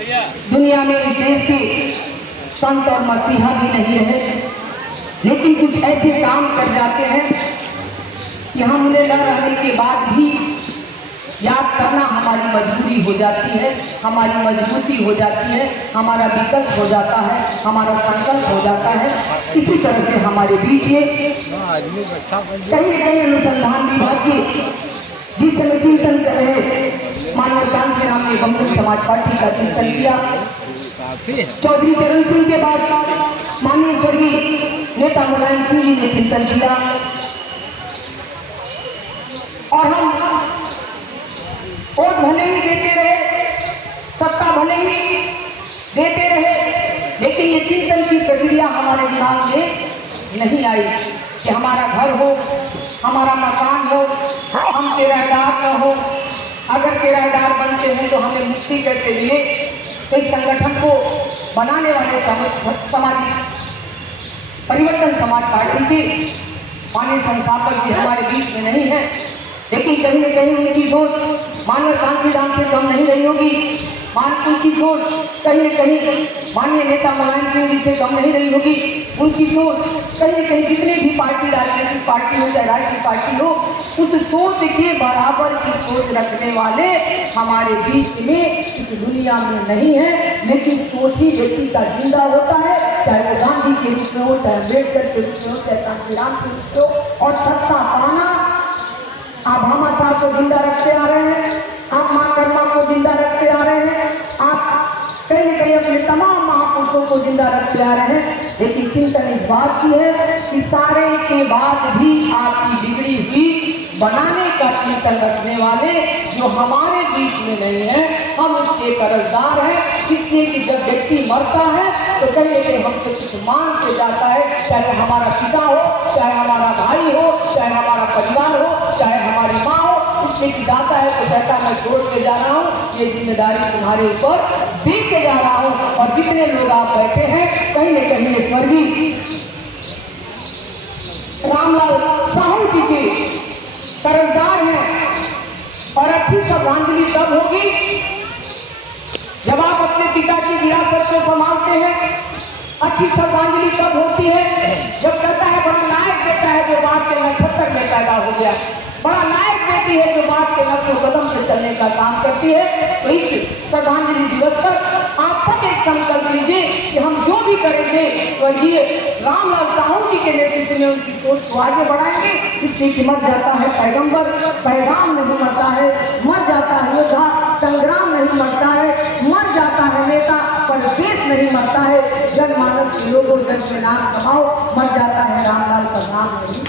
दुनिया में इस देश के संत और मसीहा भी नहीं रहे, लेकिन कुछ ऐसे काम कर जाते हैं कि हम उन्हें न रहने के बाद भी याद करना हमारी मजबूरी हो जाती है, हमारी मजबूती हो जाती है, हमारा विकल्प हो जाता है, हमारा संकल्प हो जाता है। इसी तरह से हमारे बीच में कहीं न कहीं अनुसंधान विभाग के जिस समय चिंतन कर रहे मानव कांति राम ने बहुजन समाज पार्टी का चिंतन किया। चौधरी चरण सिंह के बाद माननीय स्वर्गीय नेता मुलायम सिंह जी ने चिंतन किया और हम वोट भले ही देते रहे, सत्ता भले ही देते रहे, लेकिन ये चिंतन की प्रक्रिया हमारे दिमाग में नहीं आई कि हमारा घर हो, हमारा मकान हो, हम किराएदार न हो। अगर किराएदार बनते हैं तो हमें मुक्ति कैसे मिले? तो इस संगठन को बनाने वाले सामाजिक परिवर्तन समाज पार्टी के माननीय संस्थापक जी हमारे बीच में नहीं है, लेकिन कहीं न कहीं उनकी सोच मानव कांति राम से कम नहीं रही होगी। उनकी सोच कहीं न कहीं माननीय नेता मुलायम सिंह जी से कम नहीं रही होगी। उनकी सोच कहीं न कहीं जितने भी पार्टी, राजनीतिक पार्टी हो चाहे राजनीतिक पार्टी हो, उस सोच के बराबर की सोच रखने वाले हमारे बीच में इस दुनिया में नहीं है। लेकिन सोच ही व्यक्ति का जिंदा होता है, चाहे वो गांधी के रूप में हो, चाहे अम्बेडकर के रूप में हो, चाहे कांशीराम के रूप में हो। और सत्ता पाना आप भामा साहब को जिंदा रखते आ रहे हैं, आप मां कर्मा को जिंदा रखते आ रहे हैं, आप कहीं न कहीं अपने तमाम महापुरुषों को जिंदा रखते आ रहे हैं। लेकिन चिंतन इस बात की है कि सारे के बाद भी आपकी बिगड़ी हुई बनाने का चिंतन रखने वाले जो हमारे बीच में नहीं है, हम उसके कर्जदार हैं। इसलिए कि जब व्यक्ति मरता है तो कहीं न कहीं हमसे कुछ मांग के जाता है, चाहे हमारा पिता हो, चाहे हमारा भाई हो, चाहे हमारा परिवार हो, चाहे हमारी माँ हो। इसलिए कि जाता है तो कहता मैं छोड़ के जा रहा हूँ, ये जिम्मेदारी तुम्हारे ऊपर दे के जा रहा हूँ। और जितने लोग आप बैठे हैं कहीं न कहीं स्वर्गीय रामलाल साहू जी के कर्जदार हैं। और अच्छी श्रद्धांजलि तब होगी जब आप अपने पिता की विरासत को संभालते हैं। अच्छी श्रद्धांजलि तब होती है जब कहता है बड़ा नायक बेटा है जो बाप के नक्षत्र में पैदा हो गया, बड़ा नायक बेटी है जो बाप के नक्शो कदम से चलने का काम करती है। तो इस श्रद्धांजलि दिवस पर आप सब एक संकल्प लीजिए कि हम जो भी करेंगे स्वर्गीय रामलाल साहू जी के नेतृत्व में उनकी सोच को आगे बढ़ाएंगे। इसलिए कि मर जाता है पैगंबर, पैगाम नहीं मरता है। मर जाता है योद्धा, संग्राम नहीं मरता है। मर जाता है नेता, पर देश नहीं मरता है। जनमानस के लोगों जन के नाम कमाओ, मर जाता है रामलाल का नाम नहीं।